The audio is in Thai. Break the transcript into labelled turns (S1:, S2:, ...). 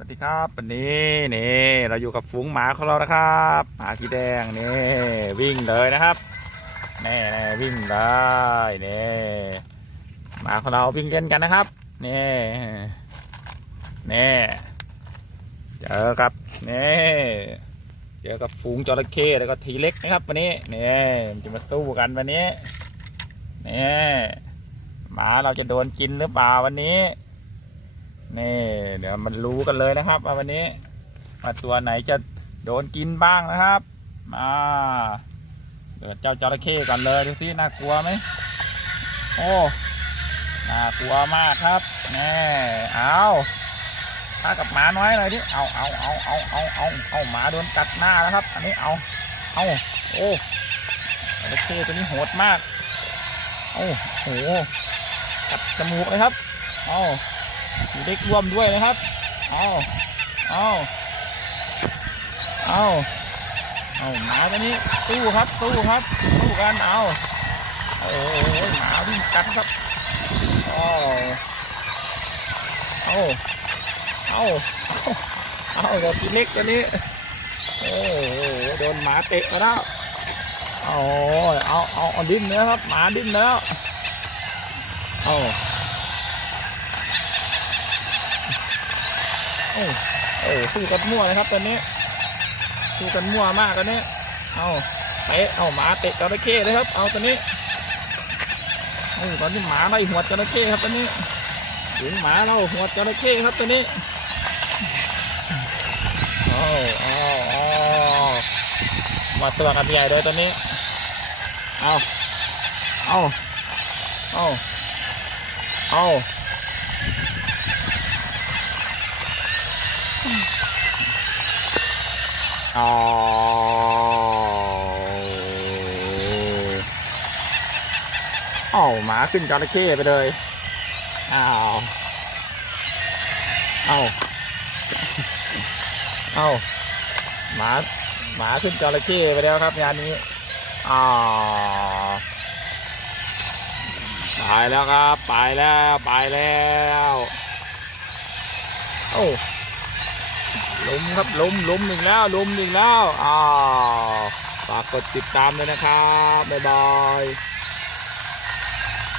S1: สวัสดีครับ วันนี้นี่เราอยู่กับฝูงหมาของเรานะครับหมาสีแดงนี่วิ่งเลยนะครับนี่นี่วิ่งเลยนี่หมาของเราวิ่งเล่นกันนะครับนี่นี่เจอกับนี่เจอกับฝูงจระเข้แล้วก็ทีเล็กนะครับ วันนี้นี่จะมาสู้กันวันนี้นี่หมาเราจะโดนกินหรือเปล่าวันนี้ นี่ เดี๋ยวมันรู้กันเลยนะครับว่าวันนี้ว่าตัวไหนจะโดนกินบ้างนะครับมาเดี๋ยวเจ้าจระเข้ก่อนเลยดูสิน่ากลัวไหมโอ้น่ากลัวมากครับแน่เอาถ้ากับหมาน้อยหน่อยดิเอาเอาเอาเอาเอาเอาเอาหมาโดนกัดหน้าแล้วครับ อันนี้เอาเอาโอ้จระเข้ตัวนี้โหดมากโอ้โหกัดจมูกเลยครับเอา มีเด็กร่วมด้วยนะครับ เอาเอาเอาเอาหมาตัวนี้ตู้ครับ ตู้ครับ ตู้กัน เอาโอ้โหมาวิ่งกัดครับเอาเอาเอาเอาเอาตัวที่เล็กตัวนี้ โอ้โหโดนหมาเตะมาแล้วเอาเอเอาเอาดิ้นแล้วครับ หมาดิ้นแล้ว เอา โอ้โอ้สู้กันมั่วเลยครับตอนนี้สู้กันมั่วมากตอนนี้เอาเตะเอาหมาเตะจระเข้เลยครับ เอาตอนนี้โอ้ตอนนี้หมาไล่หัวจระเข้ครับตอนนี้ถึงหมาเราหัวจระเข้ครับตอนนี้โอ้โอ้โอ้มาตัวกันใหญ่เลยตอนนี้เอาเอาเอาเอา อ๋ออ้าหมาขึ้นจระเข้ไปเลยอ้าวเอ้าเอ้าหมาหมาขึ้นจระเข้ไปแล้วครับงานนี้อ๋อไปแล้วครับ ไปแล้ว ไปแล้ว โอ้ ล้มครับล้มล้มหนึ่งแล้วล้มหนึ่งแล้วอ่าวฝากกดติดตามด้วยนะครับ บ๊ายบาย